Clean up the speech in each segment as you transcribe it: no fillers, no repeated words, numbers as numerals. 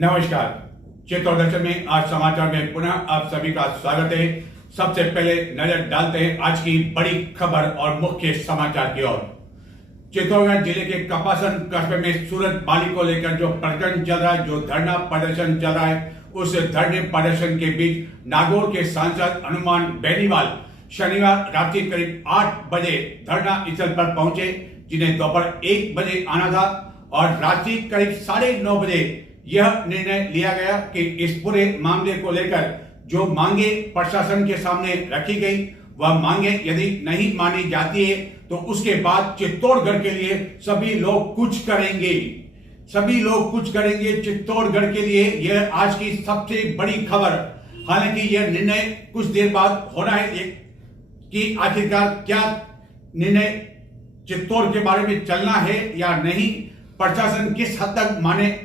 नमस्कार। चित्तौड़ दर्शन में आज समाचार में पुनः आप सभी का स्वागत है। सबसे पहले नजर डालते हैं आज की बड़ी खबर और मुख्य समाचार की ओर। चित्तौड़गढ़ जिले के कपासन कस्बे में सूरत बाली को लेकर जो प्रकरण चल रहा है, जो धरना प्रदर्शन चल रहा है, उस धरने प्रदर्शन के बीच नागौर के सांसद हनुमान बेनीवाल शनिवार रात्रि करीब 8 बजे धरना स्थल पर पहुंचे, जिन्हें दोपहर 1 बजे आना था और रात्रि करीब 9:30 बजे यह निर्णय लिया गया कि इस पूरे मामले को लेकर जो मांगे प्रशासन के सामने रखी गई, वह मांगे यदि नहीं मानी जाती है तो उसके बाद चित्तौड़गढ़ के लिए सभी लोग कुछ करेंगे। चित्तौड़गढ़ के लिए यह आज की सबसे बड़ी खबर। हालांकि यह निर्णय कुछ देर बाद होना है कि आखिरकार क्या निर्णय चित्तौड़ के बारे में चलना है या नहीं, प्रशासन किस हद तक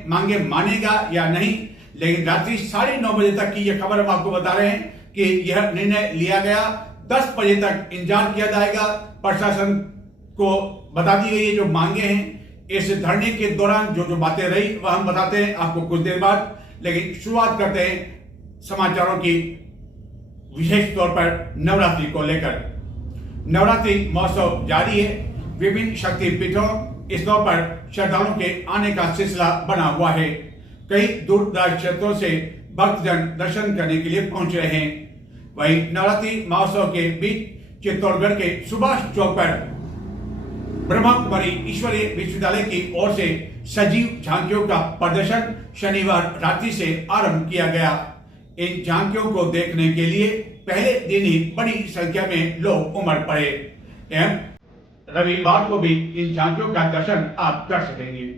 मांगे मानेगा या नहीं। लेकिन रात्रि 9:30 बजे तक की यह खबर हम आपको बता रहे हैं कि यह निर्णय लिया गया। 10 बजे तक इंतजार किया जाएगा। प्रशासन को बता दी गई है जो मांगे हैं। इस धरने के दौरान जो बातें रही वह हम बताते हैं आपको कुछ देर बाद। लेकिन शुरुआत करते हैं समाचारों की, विशेष तौर पर नवरात्रि को लेकर। नवरात्रि महोत्सव जारी है। विभिन्न शक्तिपीठों स्थलों पर श्रद्धालुओं के आने का सिलसिला बना हुआ है। कई दूर दराज क्षेत्रों से भक्तजन दर्शन करने के लिए पहुंच रहे हैं। वहीं नवरात्रि महोत्सव के बीच चित्तौड़गढ़ के सुभाष चौक पर ब्रह्मा कुमारी ईश्वरीय विश्वविद्यालय की ओर से सजीव झांकियों का प्रदर्शन शनिवार रात्रि से आरंभ किया गया। इन झांकियों को देखने के लिए पहले दिन ही बड़ी संख्या में लोग उमड़ पड़े एवं रविवार को भी इन झांकियों का दर्शन आप कर सकेंगे।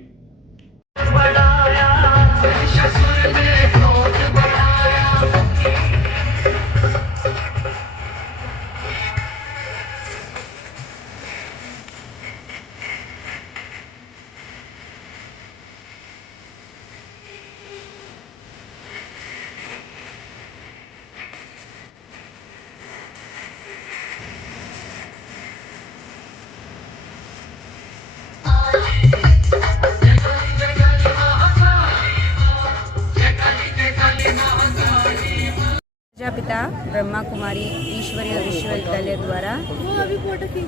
पिता ब्रह्मा कुमारी ईश्वरीय विश्वविद्यालय द्वारा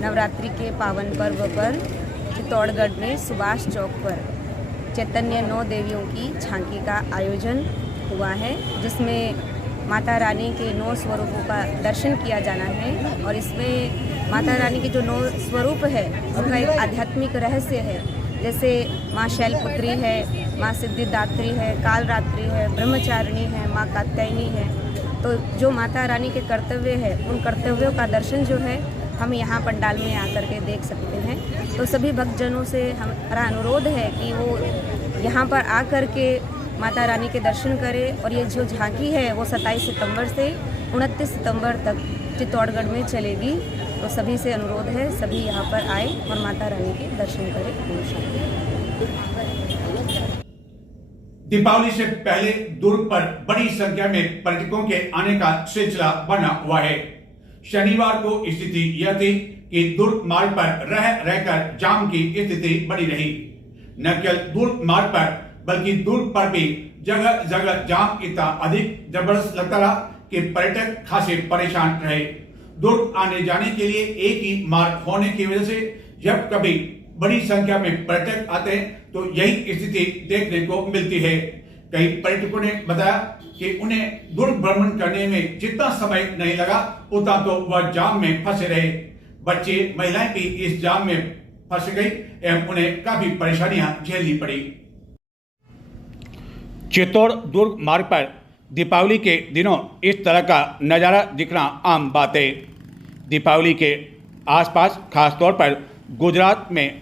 नवरात्रि के पावन पर्व पर चित्तौड़गढ़ में सुभाष चौक पर चैतन्य 9 देवियों की झांकी का आयोजन हुआ है, जिसमें माता रानी के 9 स्वरूपों का दर्शन किया जाना है। और इसमें माता रानी के जो 9 स्वरूप है उनका एक आध्यात्मिक रहस्य है। जैसे माँ शैलपुत्री है, माँ सिद्धिदात्री है, कालरात्रि है, ब्रह्मचारिणी है, माँ कात्यायनी है। तो जो माता रानी के कर्तव्य है, उन कर्तव्यों का दर्शन जो है हम यहाँ पंडाल में आकर के देख सकते हैं। तो सभी भक्तजनों से हमारा अनुरोध है कि वो यहाँ पर आकर के माता रानी के दर्शन करें। और ये जो झांकी है वो 27 सितंबर से 29 सितंबर तक चित्तौड़गढ़ में चलेगी। तो सभी से अनुरोध है, सभी यहाँ पर आए और माता रानी के दर्शन करें। दीपावली से पहले दुर्ग पर बड़ी संख्या में पर्यटकों के आने का सिलसिला बना हुआ है। शनिवार को स्थिति यह थी कि दुर्ग मार्ग पर रहकर जाम की स्थिति बनी रही। न केवल दुर्ग मार्ग पर बल्कि दुर्ग पर भी जगह जगह जाम इतना अधिक जबरदस्त लगता रहा कि पर्यटक खासे परेशान रहे। दुर्ग आने जाने के लिए एक ही मार्ग होने की वजह से जब कभी बड़ी संख्या में पर्यटक आते हैं तो यही स्थिति देखने को मिलती है। कई पर्यटकों ने बताया कि उन्हें दुर्ग भ्रमण करने में जितना समय नहीं लगा उतना तो वह जाम में फंसे रहे। बच्चे महिलाएं भी इस जाम में फंस गई एवं उन्हें काफी परेशानियां झेलनी पड़ी। चित्तौड़ दुर्ग मार्ग पर दीपावली के दिनों इस तरह का नज़ारा दिखना आम बात है। दीपावली के आसपास खासतौर पर गुजरात में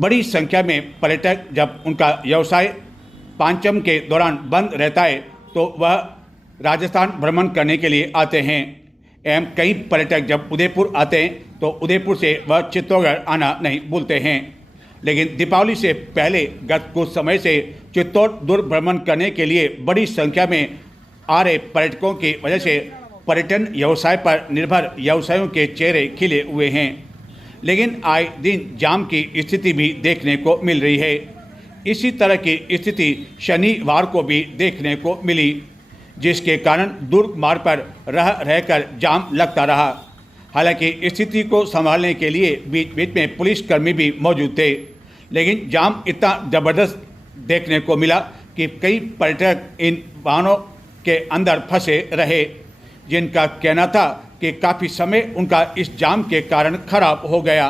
बड़ी संख्या में पर्यटक जब उनका व्यवसाय पांचम के दौरान बंद रहता है तो वह राजस्थान भ्रमण करने के लिए आते हैं एवं कई पर्यटक जब उदयपुर आते हैं तो उदयपुर से वह चित्तौड़गढ़ आना नहीं भूलते हैं। लेकिन दीपावली से पहले गत कुछ समय से चित्तौड़ दुर्ग भ्रमण करने के लिए बड़ी संख्या में आ रहे पर्यटकों की वजह से पर्यटन व्यवसाय पर निर्भर व्यवसायों के चेहरे खिले हुए हैं। लेकिन आए दिन जाम की स्थिति भी देखने को मिल रही है। इसी तरह की स्थिति शनिवार को भी देखने को मिली, जिसके कारण दुर्ग मार्ग पर रहकर जाम लगता रहा। हालांकि स्थिति को संभालने के लिए बीच बीच में पुलिसकर्मी भी मौजूद थे, लेकिन जाम इतना ज़बरदस्त देखने को मिला कि कई पर्यटक इन वाहनों के अंदर फंसे रहे, जिनका कहना था कि काफ़ी समय उनका इस जाम के कारण खराब हो गया।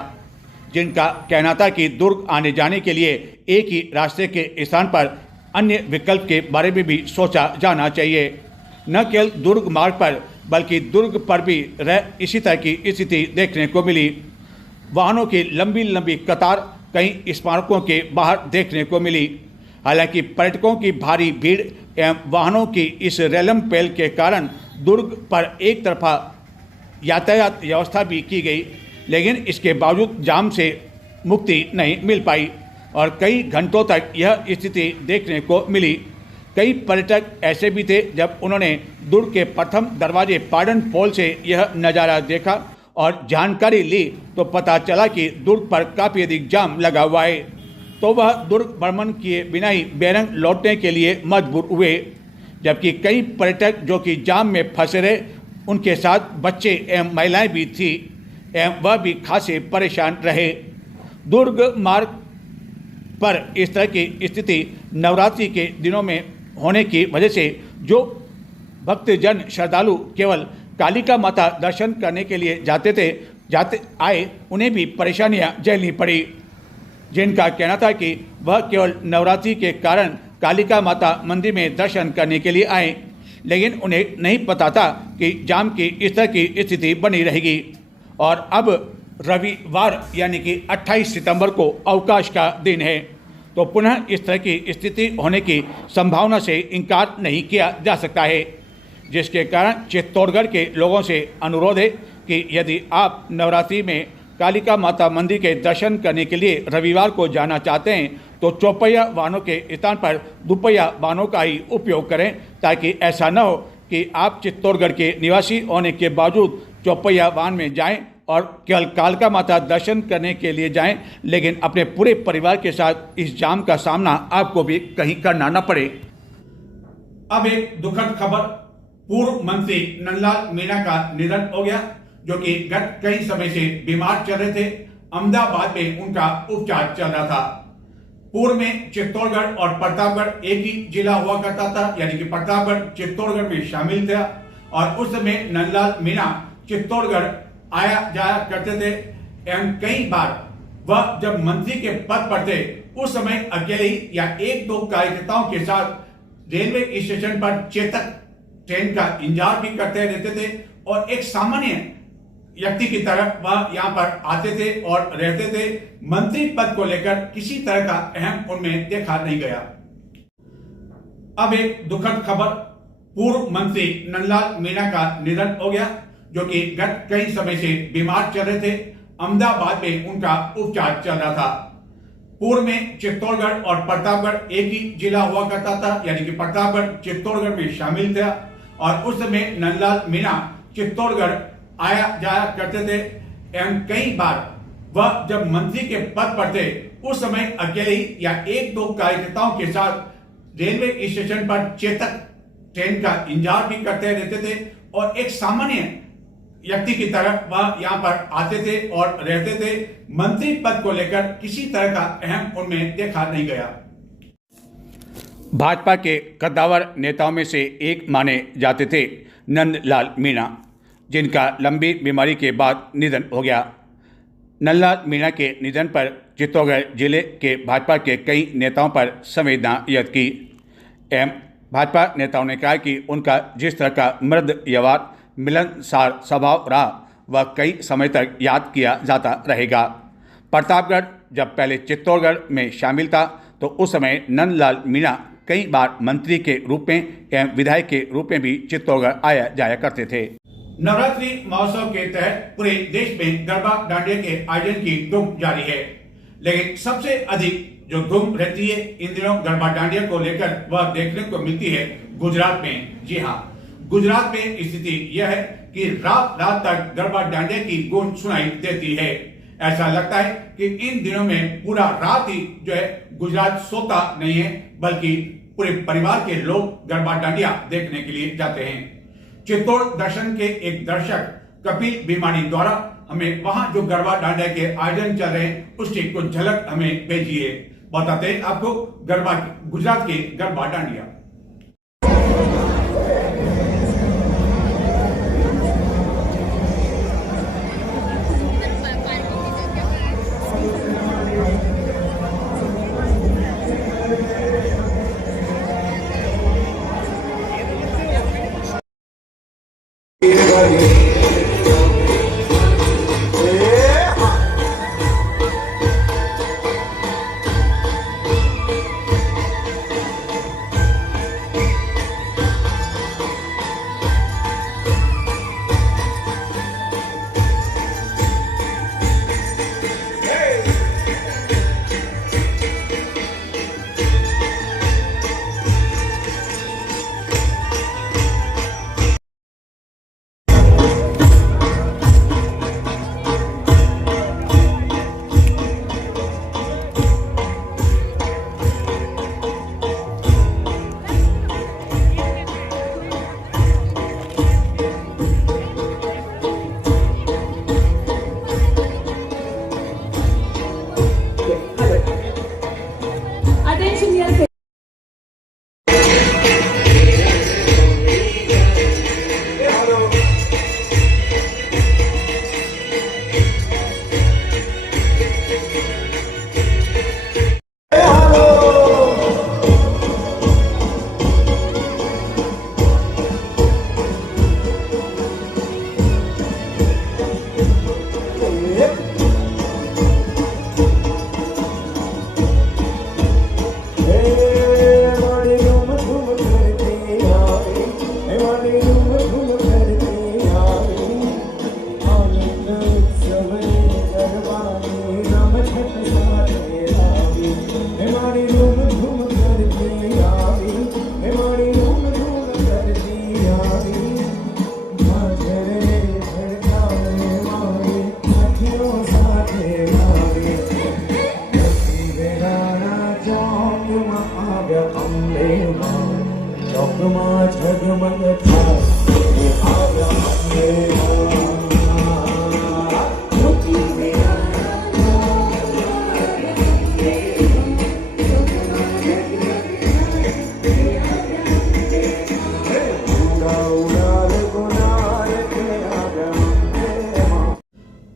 जिनका कहना था कि दुर्ग आने जाने के लिए एक ही रास्ते के स्थान पर अन्य विकल्प के बारे में भी सोचा जाना चाहिए। न केवल दुर्ग मार्ग पर बल्कि दुर्ग पर भी इसी तरह की स्थिति देखने को मिली। वाहनों की लंबी लंबी कतार कई स्मारकों के बाहर देखने को मिली। हालांकि पर्यटकों की भारी भीड़ एवं वाहनों की इस रेलम पेल के कारण दुर्ग पर एक तरफा यातायात व्यवस्था भी की गई, लेकिन इसके बावजूद जाम से मुक्ति नहीं मिल पाई और कई घंटों तक यह स्थिति देखने को मिली। कई पर्यटक ऐसे भी थे जब उन्होंने दुर्ग के प्रथम दरवाजे पार्डन पोल से यह नज़ारा देखा और जानकारी ली तो पता चला कि दुर्ग पर काफ़ी अधिक जाम लगा हुआ है, तो वह दुर्ग भ्रमण किए बिना ही बेरंग लौटने के लिए मजबूर हुए। जबकि कई पर्यटक जो कि जाम में फंसे रहे, उनके साथ बच्चे एवं महिलाएं भी थी एवं वह भी खासे परेशान रहे। दुर्ग मार्ग पर इस तरह की स्थिति नवरात्रि के दिनों में होने की वजह से जो भक्तजन श्रद्धालु केवल कालिका माता दर्शन करने के लिए जाते आए, उन्हें भी परेशानियां झेलनी पड़ी। जिनका कहना था कि वह केवल नवरात्रि के कारण कालिका माता मंदिर में दर्शन करने के लिए आए, लेकिन उन्हें नहीं पता था कि जाम की इस तरह की स्थिति बनी रहेगी और अब रविवार यानी कि 28 सितंबर को अवकाश का दिन है, तो पुनः इस तरह की स्थिति होने की संभावना से इनकार नहीं किया जा सकता है। जिसके कारण चित्तौड़गढ़ के लोगों से अनुरोध है कि यदि आप नवरात्रि में कालिका माता मंदिर के दर्शन करने के लिए रविवार को जाना चाहते हैं तो चौपहिया वाहनों के स्थान पर दुपहिया वाहनों का ही उपयोग करें, ताकि ऐसा न हो कि आप चित्तौड़गढ़ के निवासी होने के बावजूद चौपहिया वाहन में जाएं और केवल कालिका माता दर्शन करने के लिए जाएं, लेकिन अपने पूरे परिवार के साथ इस जाम का सामना आपको भी कहीं करना न पड़े। अब एक दुखद खबर, पूर्व मंत्री नंदलाल मीणा का निधन हो गया, जो कि गत कई समय से बीमार चल रहे थे। अहमदाबाद में उनका उपचार चल रहा था। पूर्व में चित्तौड़गढ़ और प्रतापगढ़ एक ही जिला हुआ करता था, यानी कि प्रतापगढ़ चित्तौड़गढ़ में शामिल था और उस समय नंदलाल मीणा चित्तौड़गढ़ आया जाया करते थे एवं कई बार वह जब मंत्री के पद पर थे उस समय अकेले या एक दो कार्यकर्ताओं के साथ रेलवे स्टेशन पर चेतक ट्रेन का इंतजार भी करते रहते थे और एक सामान्य व्यक्ति की तरह वह यहाँ पर आते थे और रहते थे। मंत्री पद को लेकर किसी तरह का अहम उनमें देखा नहीं गया। अब एक दुखद खबर, पूर्व मंत्री नंदलाल मीणा का निधन हो गया, जो कि गत कई समय से बीमार चल रहे थे। अहमदाबाद में उनका उपचार चल रहा था। पूर्व में चित्तौड़गढ़ और प्रतापगढ़ एक ही जिला हुआ करता था, यानी कि प्रतापगढ़ चित्तौड़गढ़ में शामिल था और उस समय नंदलाल मीणा चित्तौड़गढ़ आया जाया करते थे एवं कई बार वह जब मंत्री के पद पर थे उस समय अकेले या एक दो कार्यकर्ताओं के साथ रेलवे स्टेशन पर चेतक ट्रेन का इंतजार भी करते रहते थे और एक सामान्य व्यक्ति की तरह वह यहाँ पर आते थे और रहते थे। मंत्री पद को लेकर किसी तरह का अहम उनमें देखा नहीं गया। भाजपा के कद्दावर नेताओं में से एक माने जाते थे नंदलाल मीणा, जिनका लंबी बीमारी के बाद निधन हो गया। नंदलाल मीणा के निधन पर चित्तौड़गढ़ जिले के भाजपा के कई नेताओं पर संवेदना व्यक्त की एवं भाजपा नेताओं ने कहा कि उनका जिस तरह का मृद व्यवहार मिलनसार स्वभाव रहा वह कई समय तक याद किया जाता रहेगा। प्रतापगढ़ जब पहले चित्तौड़गढ़ में शामिल था तो उस समय नंदलाल मीणा कई बार मंत्री के रूप में एवं विधायक के रूप में भी चित्तौड़गढ़ आया जाया करते थे। नवरात्रि महोत्सव के तहत पूरे देश में गरबा डांडिया के आयोजन की धूम जारी है, लेकिन सबसे अधिक जो धूम रहती है इन दिनों गरबा डांडिया को लेकर वह देखने को मिलती है गुजरात में। जी हाँ, गुजरात में स्थिति यह है कि रात रात तक गरबा डांडिया की गूंज सुनाई देती है ऐसा लगता है कि इन दिनों में पूरा रात ही जो है गुजरात सोता नहीं है, बल्कि पूरे परिवार के लोग गरबा डांडिया देखने के लिए जाते हैं। चित्तौड़ दर्शन के एक दर्शक कपिल बीमानी द्वारा हमें वहां जो गरबा डांडिया के आयोजन चल रहे हैं उसकी कुछ झलक हमें भेजी है। बताते हैं आपको गुजरात के गरबा डांडिया।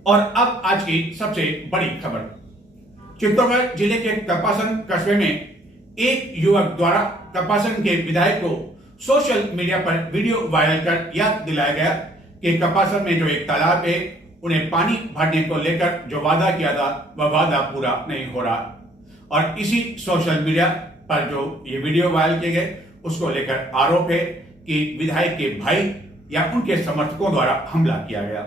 और अब आज की सबसे बड़ी खबर। चित्तौड़गढ़ जिले के कपासन कस्बे में एक युवक द्वारा कपासन के विधायक को सोशल मीडिया पर वीडियो वायरल कर याद दिलाया गया कि कपासन में जो एक तालाब है उन्हें पानी भरने को लेकर जो वादा किया था वह वादा पूरा नहीं हो रहा। और इसी सोशल मीडिया पर जो ये वीडियो वायरल किए गए उसको लेकर आरोप है कि विधायक के भाई या उनके समर्थकों द्वारा हमला किया गया।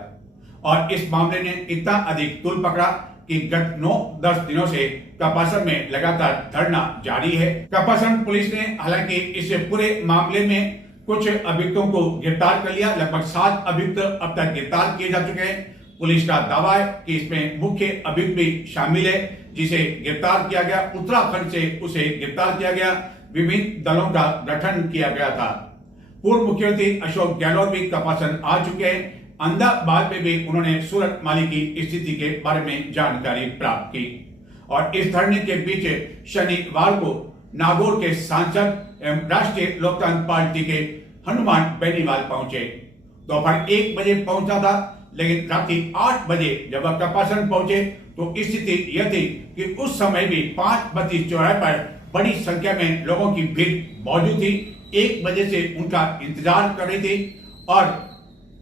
और इस मामले ने इतना अधिक तूल पकड़ा कि गत 9-10 दिनों से कपासन में लगातार धरना जारी है। कपासन पुलिस ने हालांकि इस पूरे मामले में कुछ अभियुक्तों को गिरफ्तार कर लिया। लगभग 7 अभियुक्त अब तक गिरफ्तार किए जा चुके हैं। पुलिस का दावा है कि इसमें मुख्य अभियुक्त भी शामिल है जिसे गिरफ्तार किया गया। उत्तराखंड से उसे गिरफ्तार किया गया। विभिन्न दलों का गठन किया गया था। पूर्व मुख्यमंत्री अशोक गहलोत भी कपासन आ चुके हैं। अहमदाबाद में भी उन्होंने सूरत माली की स्थिति के बारे में जानकारी प्राप्त की। और इस धरने के बीच शनिवार को नागौर के सांसद एवं राष्ट्रीय लोकतांत्रिक पार्टी के हनुमान बेनीवाल पहुंचे। दोपहर 1 बजे पहुंचा था, लेकिन रात्रि 8 बजे जब वह कपासन पहुंचे तो स्थिति यह थी कि उस समय भी 532 चौराहे पर बड़ी संख्या में लोगों की भीड़ मौजूद थी। 1 बजे से उनका इंतजार कर रही थी और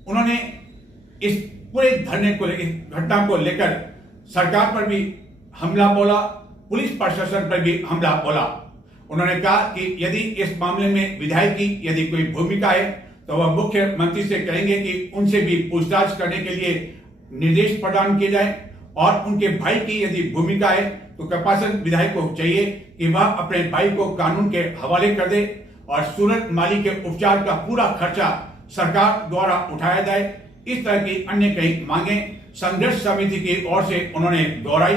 उन्होंने इस पूरे धरने को लेकर घटना को लेकर सरकार पर भी हमला बोला, पुलिस प्रशासन पर भी हमला बोला। उन्होंने कहा कि यदि इस मामले में विधायक की यदि कोई भूमिका है तो वह मुख्यमंत्री से कहेंगे कि उनसे भी पूछताछ करने के लिए निर्देश प्रदान किए जाए। और उनके भाई की यदि भूमिका है तो कपासन विधायक को चाहिए कि वह अपने भाई को कानून के हवाले कर दे और सूरत माली के उपचार का पूरा खर्चा सरकार द्वारा उठाया जाए। इस तरह की अन्य कई मांगे संघर्ष समिति की ओर से उन्होंने दोहराई।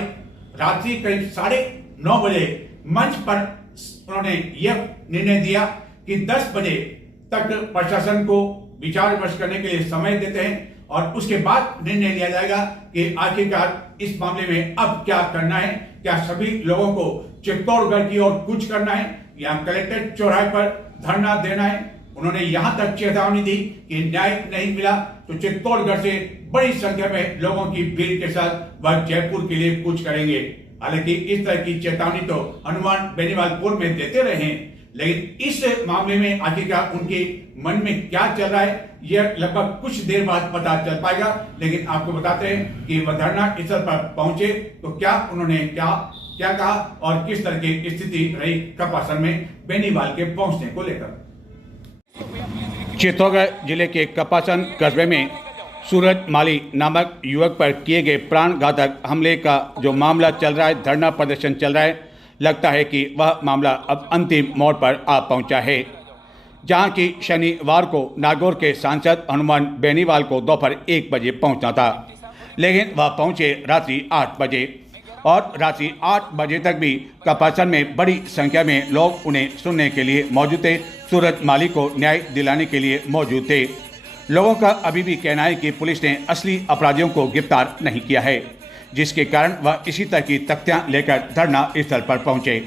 रात्रि करीब 9:30 बजे मंच पर उन्होंने यह निर्णय दिया कि 10 बजे तक प्रशासन को विचार विमर्श करने के लिए समय देते हैं और उसके बाद निर्णय लिया जाएगा कि आखिरकार इस मामले में अब क्या करना है। क्या सभी लोगों को चित्तौड़गढ़ की ओर कूच करना है या कलेक्ट्रेट चौराहे पर धरना देना है। उन्होंने यहां तक चेतावनी दी कि न्याय नहीं मिला तो चित्तौड़गढ़ से बड़ी संख्या में लोगों की भीड़ के साथ वह जयपुर के लिए कूच करेंगे। हालांकि इस तरह की चेतावनी तो हनुमान बेनीवाल में देते रहे हैं, लेकिन इस मामले में आखिरकार उनके मन में क्या चल रहा है यह लगभग कुछ देर बाद पता चल पाएगा। लेकिन आपको बताते हैं कि वह धरना स्थल पर पहुंचे तो क्या उन्होंने क्या कहा और किस तरह की स्थिति रही कपासन में बेनीवाल के पहुंचने को लेकर। चित्तौड़गढ़ जिले के कपासन कस्बे में सूरज माली नामक युवक पर किए गए प्राणघातक हमले का जो मामला चल रहा है, धरना प्रदर्शन चल रहा है, लगता है कि वह मामला अब अंतिम मोड़ पर आ पहुंचा है। जहां की शनिवार को नागौर के सांसद हनुमान बेनीवाल को दोपहर 1 बजे पहुंचना था, लेकिन वह पहुंचे रात्रि 8 बजे और रात्रि 8 बजे तक भी कपासन में बड़ी संख्या में लोग उन्हें सुनने के लिए मौजूद थे। सूरज माली को न्याय दिलाने के लिए मौजूद थे। लोगों का अभी भी कहना है कि पुलिस ने असली अपराधियों को गिरफ्तार नहीं किया है, जिसके कारण वह इसी तरह की तख्तियां लेकर धरना स्थल पर पहुंचे।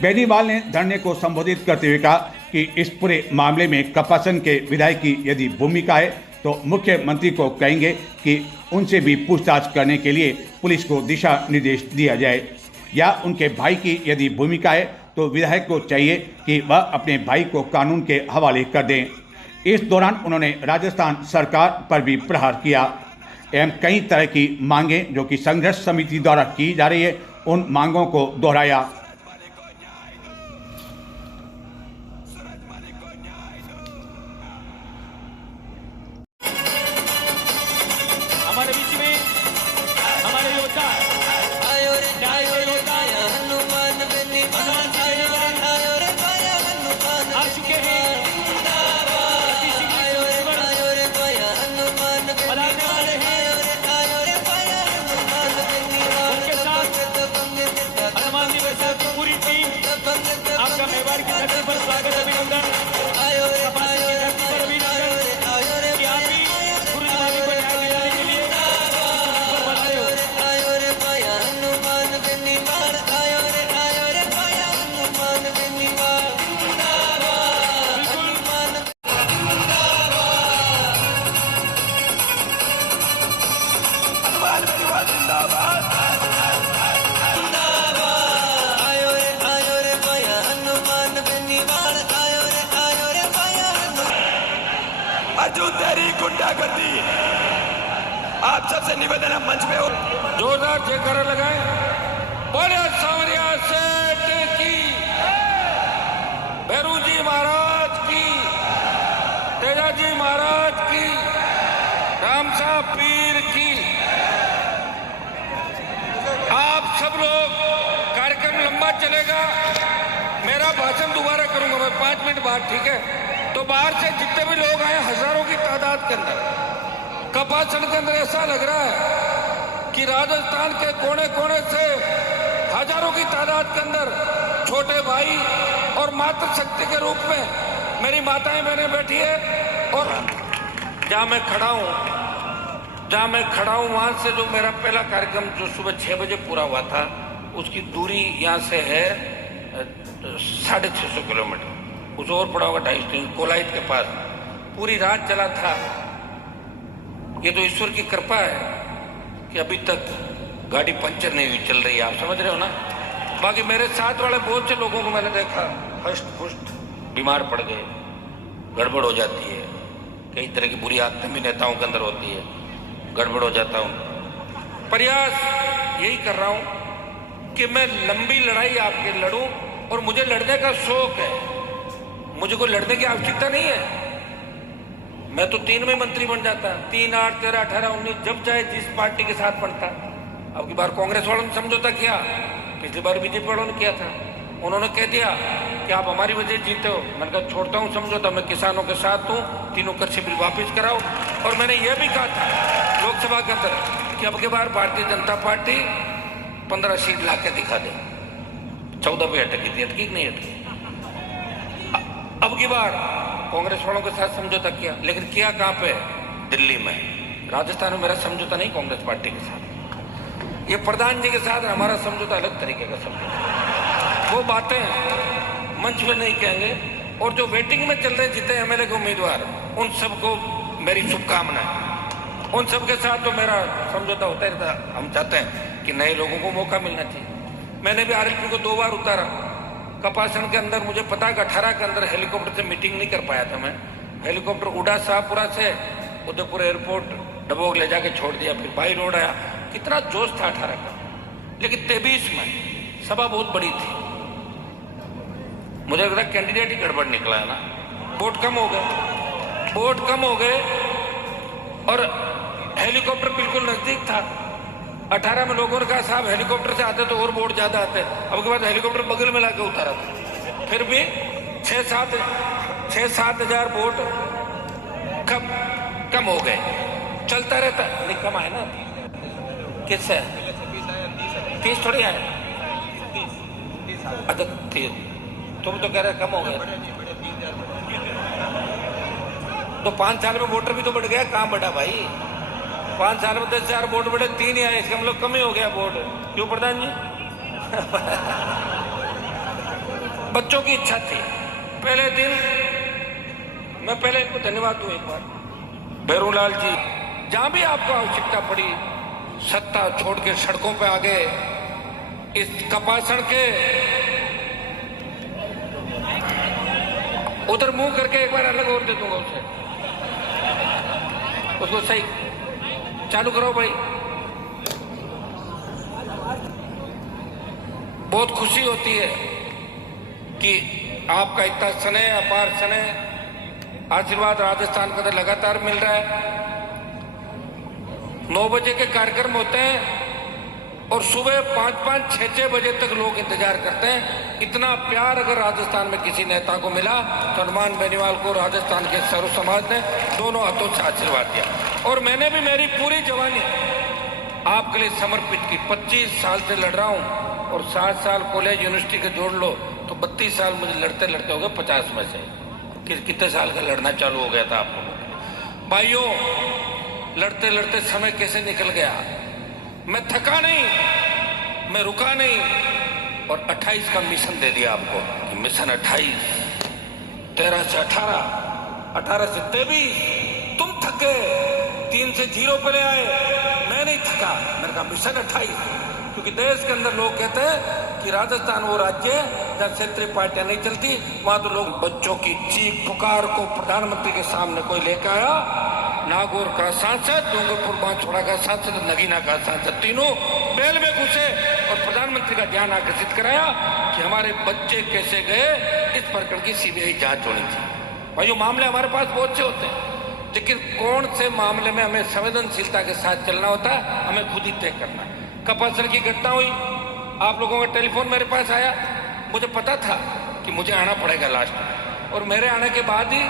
बेनीवाल ने धरने को संबोधित करते हुए कहा कि इस पूरे मामले में कपासन के विधायक की यदि भूमिका है तो मुख्यमंत्री को कहेंगे कि उनसे भी पूछताछ करने के लिए पुलिस को दिशा निर्देश दिया जाए, या उनके भाई की यदि भूमिका है तो विधायक को चाहिए कि वह अपने भाई को कानून के हवाले कर दें। इस दौरान उन्होंने राजस्थान सरकार पर भी प्रहार किया एवं कई तरह की मांगें जो कि संघर्ष समिति द्वारा की जा रही है उन मांगों को दोहराया। हमारे बीच में हमारे योद्धा आ चुके हैं। उनके साथ हनुमान जी के साथ पूरी टीम आपका मेवाड़ की धरती पर स्वागत अभिनंदन, कपासन की धरती पर अभिनंदन कि आप भी सूरज माली को न्याय दिलाने के लिए पर बढ़ रहे हो। अर्जुन तेरी गुंडागर्दी, आप सबसे निवेदन है मंच पे हो जोरदार जयकारा लगाएं। बोले सांवरिया सेठ की, भैरू जी महाराज की, तेजा जी महाराज की, राम साहब पीर की। आप सब लोग, कार्यक्रम लंबा चलेगा, मेरा भाषण दोबारा करूंगा मैं 5 मिनट बाद, ठीक है? तो बाहर से जितने भी लोग आए हजारों की तादाद के अंदर, कपासन के अंदर ऐसा लग रहा है कि राजस्थान के कोने कोने से हजारों की तादाद के अंदर छोटे भाई और मातृशक्ति के रूप में मेरी माताएं बहनें बैठी है। और जहां मैं खड़ा हूं वहां से जो मेरा पहला कार्यक्रम जो सुबह 6 बजे पूरा हुआ था, उसकी दूरी यहां से है 650 किलोमीटर, कुछ और पड़ा होगा 250, कोलाइट के पास। पूरी रात चला था। ये तो ईश्वर की कृपा है कि अभी तक गाड़ी पंचर नहीं हुई, चल रही है, आप समझ रहे हो ना। बाकी मेरे साथ वाले बहुत से लोगों को मैंने देखा हष्ट पुष्ट बीमार पड़ गए, गड़बड़ हो जाती है, कई तरह की बुरी आदतें भी नेताओं के अंदर होती है, गड़बड़ हो जाता हूँ। प्रयास यही कर रहा हूँ कि मैं लंबी लड़ाई आपके लड़ूं, और मुझे लड़ने का शौक है, मुझे कोई लड़ने की आवश्यकता नहीं है। मैं तो 3 में मंत्री बन जाता, 3, 8, 13, 18, 19, जब चाहे जिस पार्टी के साथ बनता। अब की बार कांग्रेस वालों ने समझौता किया, पिछली बार बीजेपी वालों ने किया था। उन्होंने कह दिया कि आप हमारी वजह जीते हो। मैंने कहा छोड़ता हूँ समझौता, मैं किसानों के साथ हूँ, तीनों कृषि बिल वापिस कराओ। और मैंने यह भी कहा था लोकसभा के अंदर कि अब की बार भारतीय जनता पार्टी 15 सीट ला के दिखा दे। 14 पे अटकी थी, अटकी नहीं अटकी। अब की बार कांग्रेस वालों के साथ समझौता किया, लेकिन किया कहाँ पे? दिल्ली में। राजस्थान में मेरा समझौता नहीं कांग्रेस पार्टी के साथ, ये प्रधान जी के साथ हमारा समझौता अलग तरीके का समझौता। वो बातें मंच में नहीं कहेंगे। और जो वेटिंग में चल रहे जीते एमएलए के उम्मीदवार, उन सबको मेरी शुभकामनाएं। उन सबके साथ तो मेरा समझौता होता रहता। हम चाहते हैं कि नए लोगों को मौका मिलना चाहिए। मैंने भी आरएलपी को 2 बार उतारा। कपासन के अंदर मुझे पता है कि 18 के अंदर हेलीकॉप्टर से मीटिंग नहीं कर पाया था मैं। हेलीकॉप्टर उड़ा शाहपुरा से उदयपुर एयरपोर्ट डबोक ले जाके छोड़ दिया, फिर बाई रोड आया। कितना जोश था 18 का, लेकिन 23 में सभा बहुत बड़ी थी। मुझे लग रहा कैंडिडेट ही गड़बड़ निकला है ना। वोट कम हो गए और हेलीकॉप्टर बिल्कुल नजदीक था। 18 में लोगों ने कहा साहब हेलीकॉप्टर से आते तो और वोट ज्यादा आते। अब के बाद हेलीकॉप्टर बगल में लाके उतारा था, फिर भी 6-7 हजार वोट कम हो गए। चलता रहता नहीं, कम आए ना। किससे 30 थोड़ी आए? अच्छा 30, तुम तो कह रहे कम हो गए। तो 5 साल में वोटर भी तो बढ़ गया। कहाँ बढ़ा भाई? 5 साल में 10 हजार वोट बढ़े, 3 ही आए। इसका मतलब कम ही हो गया वोट। क्यों प्रधान जी? बच्चों की इच्छा थी। पहले दिन मैं पहले इनको धन्यवाद दूं एक बार, भैरूलाल जी, जहां भी आपको आवश्यकता पड़ी सत्ता छोड़ के सड़कों पे आ गए। इस कपासन के उधर मुंह करके एक बार अलग और दे दूंगा उसे, उसको सही चालू करो भाई। बहुत खुशी होती है कि आपका इतना स्नेह, अपार स्नेह, आशीर्वाद राजस्थान के अंदर लगातार मिल रहा है। 9 बजे के कार्यक्रम होते हैं और सुबह 5-5, 6-6 बजे तक लोग इंतजार करते हैं। इतना प्यार अगर राजस्थान में किसी नेता को मिला तो हनुमान बेनीवाल को राजस्थान के सर्व समाज ने दोनों हाथों से आशीर्वाद दिया। और मैंने भी मेरी पूरी जवानी आपके लिए समर्पित की। 25 साल से लड़ रहा हूं और 7 साल कॉलेज यूनिवर्सिटी के जोड़ लो तो 32 साल मुझे लड़ते लड़ते हो गए 50 में से। कितने साल का लड़ना चालू हो गया था आप लोगों भाइयों। लड़ते लड़ते समय कैसे निकल गया। मैं थका नहीं, मैं रुका नहीं और 28 का मिशन दे दिया आपको कि मिशन 28, 13 से 18, 18 से 23। तुम थके, 3 से 0 पे ले आए, मैं नहीं थका। मैंने कहा मिशन 28, क्योंकि देश के अंदर लोग कहते हैं कि राजस्थान वो राज्य है जहाँ क्षेत्रीय पार्टियां नहीं चलती। वहां तो लोग बच्चों की चीख पुकार को प्रधानमंत्री के सामने कोई लेकर आया। नागौर का सांसद, डूंगरपुर बांसवाड़ा का सांसद, नगीना का सांसद, तीनों बेल में घुसे और प्रधानमंत्री का ध्यान आकर्षित कराया कि हमारे बच्चे कैसे गए। इस प्रकरण की सीबीआई जांच होनी चाहिए। भाइयों मामले हमारे पास बहुत से होते हैं, लेकिन कौन से मामले में हमें संवेदनशीलता के साथ चलना होता है, हमें खुद ही तय करना है। कपासन की घटना हुई, आप लोगों का टेलीफोन मेरे पास आया, मुझे पता था कि मुझे आना पड़ेगा लास्ट में, और मेरे आने के बाद ही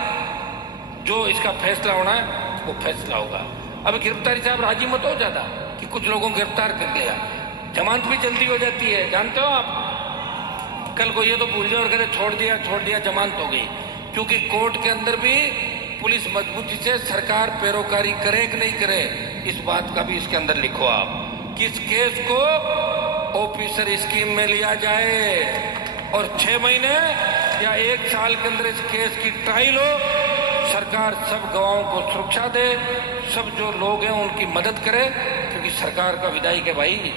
जो इसका फैसला होना है वो फैसला होगा। अब गिरफ्तारी से आप राजी मत हो ज्यादा कि कुछ लोगों को गिरफ्तार कर लिया, जमानत भी जल्दी हो जाती है, जानते हो आप। कल को ये तो भूल जाओ और कहते छोड़ दिया जमानत हो गई, क्योंकि कोर्ट के अंदर भी पुलिस मजबूती से सरकार पैरोकारी करे कि नहीं करे, इस बात का भी इसके अंदर लिखो आप। किस केस को ऑफिसर स्कीम में लिया जाए और 6 महीने या 1 साल के अंदर इस केस की ट्रायल हो। सरकार सब गवाहों को सुरक्षा दे, सब जो लोग हैं उनकी मदद करे, क्योंकि सरकार का विधायक है भाई,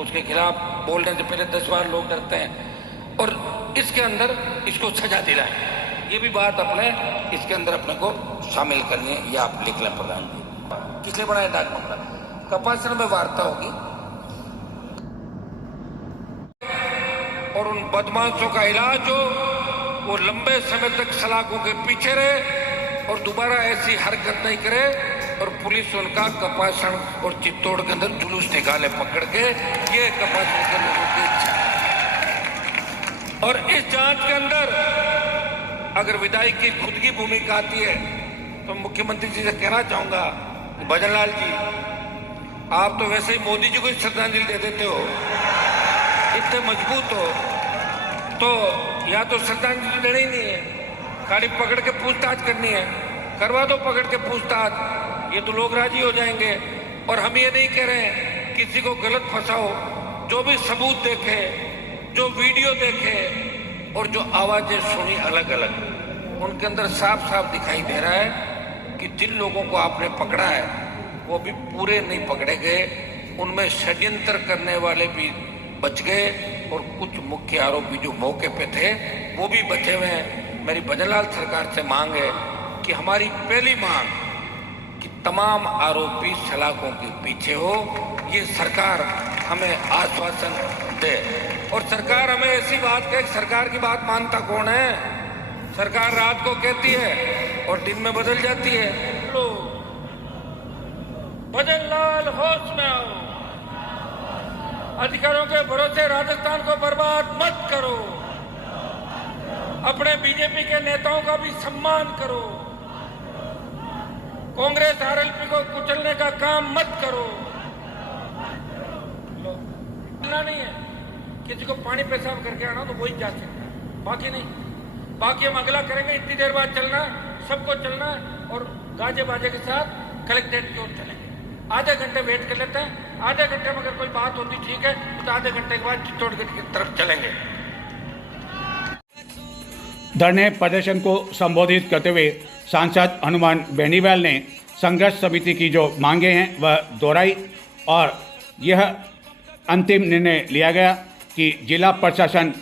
उसके खिलाफ बोलने से पहले 10 बार लोग डरते हैं। और इसके अंदर इसको सजा दिलाएं, ये भी बात अपने इसके अंदर अपने को शामिल करनी है। ये आप लिख लें प्रधान जी। किसलिए बनाया डाक बंगला? कपासन में वार्ता होगी और उन बदमाशों का इलाज हो, वो लंबे समय तक सलाखों के पीछे रहे और दोबारा ऐसी हरकत नहीं करे, और पुलिस उनका कपासन और चित्तौड़ के अंदर जुलूस निकाले पकड़ के। ये कपासन के लोगों की इच्छा है। और इस जांच के अंदर अगर विधायक की खुद की भूमिका आती है तो मुख्यमंत्री जी से कहना चाहूंगा कि भजनलाल जी, आप तो वैसे ही मोदी जी को ही श्रद्धांजलि दे देते हो, इतने मजबूत हो, तो या तो श्रद्धांजलि देनी ही नहीं है, खाली पकड़ के पूछताछ करनी है, करवा दो पकड़ के पूछताछ, ये तो लोग राजी हो जाएंगे। और हम ये नहीं कह रहे हैं किसी को गलत फंसाओ, जो भी सबूत देखे, जो वीडियो देखे और जो आवाजें सुनी अलग अलग, उनके अंदर साफ साफ दिखाई दे रहा है कि जिन लोगों को आपने पकड़ा है वो भी पूरे नहीं पकड़े गए, उनमें षड्यंत्र करने वाले भी बच गए और कुछ मुख्य आरोपी जो मौके पे थे वो भी बचे हुए हैं। मेरी भजनलाल सरकार से मांग है कि हमारी पहली मांग कि तमाम आरोपी सलाखों के पीछे हो, ये सरकार हमें आश्वासन दे। और सरकार हमें ऐसी बात कहे, सरकार की बात मानता कौन है? सरकार रात को कहती है और दिन में बदल जाती है। लो भजनलाल होश में आओ, अधिकारों के भरोसे राजस्थान को बर्बाद मत करो, अपने बीजेपी के नेताओं का भी सम्मान करो, कांग्रेस आरएलपी को कुचलने का काम मत करो। नहीं है किसी को पानी पेशाब करके आना तो वही जा सकता है, बाकी नहीं। बाकी हम अगला करेंगे, इतनी देर बाद चलना है, सबको चलना है और गाजे बाजे के साथ कलेक्ट्रेट की ओर चलेंगे। आधे घंटे वेट कर लेते हैं, आधे घंटे में अगर कोई बात होती ठीक है तो आधे घंटे के बाद चित्तौड़गढ़ की तरफ चलेंगे। धरने प्रदर्शन को संबोधित करते हुए सांसद हनुमान बेनीवाल ने संघर्ष समिति की जो मांगे हैं वह दोहराई और यह अंतिम निर्णय लिया गया कि जिला प्रशासन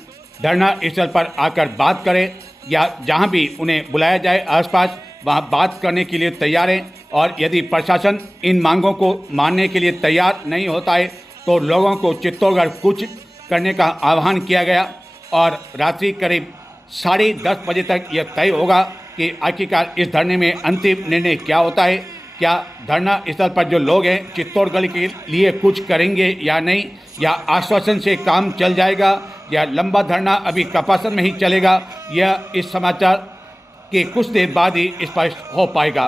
धरना स्थल पर आकर बात करे या जहां भी उन्हें बुलाया जाए आसपास वहां बात करने के लिए तैयार हैं। और यदि प्रशासन इन मांगों को मानने के लिए तैयार नहीं होता है तो लोगों को चित्तौड़गढ़ कूच करने का आह्वान किया गया और रात्रि करीब 10:30 बजे तक यह तय होगा कि आखिरकार इस धरने में अंतिम निर्णय क्या होता है। क्या धरना स्थल पर जो लोग हैं चित्तौड़गढ़ के लिए कुछ करेंगे या नहीं, या आश्वासन से काम चल जाएगा, या लंबा धरना अभी कपासन में ही चलेगा, यह इस समाचार के कुछ देर बाद ही स्पष्ट हो पाएगा।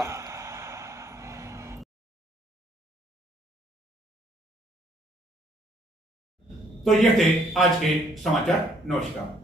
तो ये थे आज के समाचार। नमस्कार।